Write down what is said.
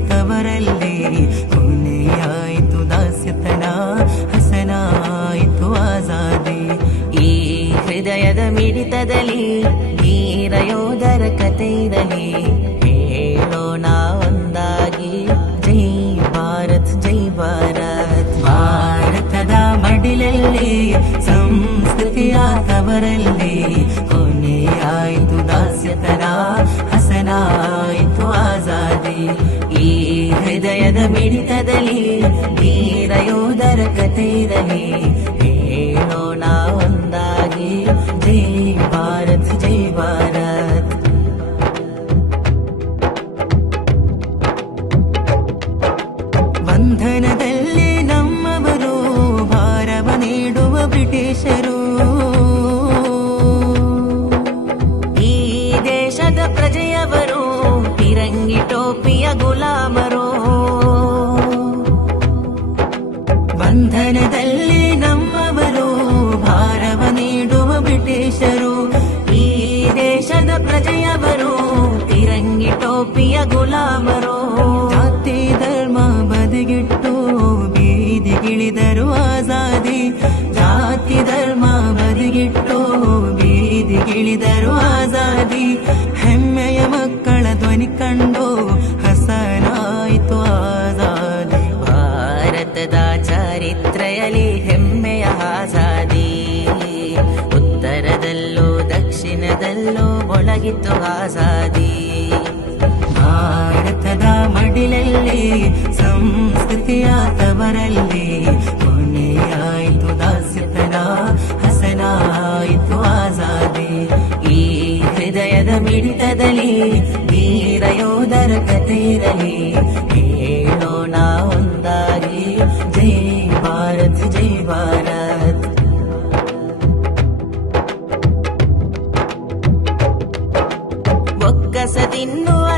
ನಿನ್ನತವರಲ್ಲೇ ಕೊನೆಯಾಯಿತು ದಾಸ್ಯತನ, ಹಸನಾಯಿತು ಆಜಾದಿ. ಈ ಹೃದಯದ ಮಿಡಿತದಲ್ಲಿ ವೀರ ಯೋಧರ ಕತೆ ಇರಲಿ. ಹೇಳೋಣ ಒಂದಾಗಿ. ಜೈ ಭಾರತ್ ಜೈ ಭಾರತ್. ಭಾರತದ ಮಡಿಲಲ್ಲಿ, ಸಂಸ್ಕೃತಿಯ ತವರಲ್ಲಿ ಕೊನೆಯಾಯಿತು ದಾಸ್ಯತನಾ ಹೃದಯದ ಮಿಡಿತದಲ್ಲಿ ವೀರ ಯೋಧರ ಕತೆ ಇರಲಿ ಹೇಳೋಣ ಒಂದಾಗಿ. ಜೈ ಭಾರತ್ ಜೈ ಭಾರತ್. ಬಂಧನದಲ್ಲಿ ನಮ್ಮವರು, ಭಾರವ ನೀಡುವ ಬ್ರಿಟಿಷರು. ಈ ದೇಶದ ಪ್ರಜೆಯವರು ತಿರಂಗಿ ಟೋಪಿಯ ಗುಲಾಮರೋ. ಬಂಧನದಲ್ಲಿ ನಮ್ಮವರು, ಭಾರವ ನೀಡುವ ಬ್ರಿಟಿಷರು. ಈ ದೇಶದ ಪ್ರಜೆಯವರು, ತಿರಂಗಿ ಟೋಪಿಯ ಗುಲಾಮರು. ಜಾತಿ, ಧರ್ಮ ಬದಿಗಿಟ್ಟು ಬೀದಿಗಿಳಿದರು ಆಜಾದಿ. ಜಾತಿ, ಧರ್ಮ ಬದಿಗಿಟ್ಟು ಬೀದಿಗಿಳಿದರು ಆಜಾದಿ. ಚರಿತ್ರೆಯಲ್ಲಿ ಹೆಮ್ಮೆಯ ಆಜಾದಿ. ಉತ್ತರದಲ್ಲೂ ದಕ್ಷಿಣದಲ್ಲೂ ಒಳಗಿತ್ತು ಆಜಾದಿ. ಭಾರತದ ಮಡಿಲಲ್ಲಿ ಸಂಸ್ಕೃತಿಯ ತವರಲ್ಲಿ ಕೊನೆಯಾಯಿತು ದಾಸ್ಯತನ, ಹಸನಾಯಿತು ಆಜಾದಿ. ಈ ಹೃದಯದ ಮಿಡಿತದಲ್ಲಿ ವೀರ ಯೋಧರ ಕತೆ ಭಾರತ್ ಜೈ ಭಾರತ್ ಒಕ್ಕಸ ತಿನ್ನು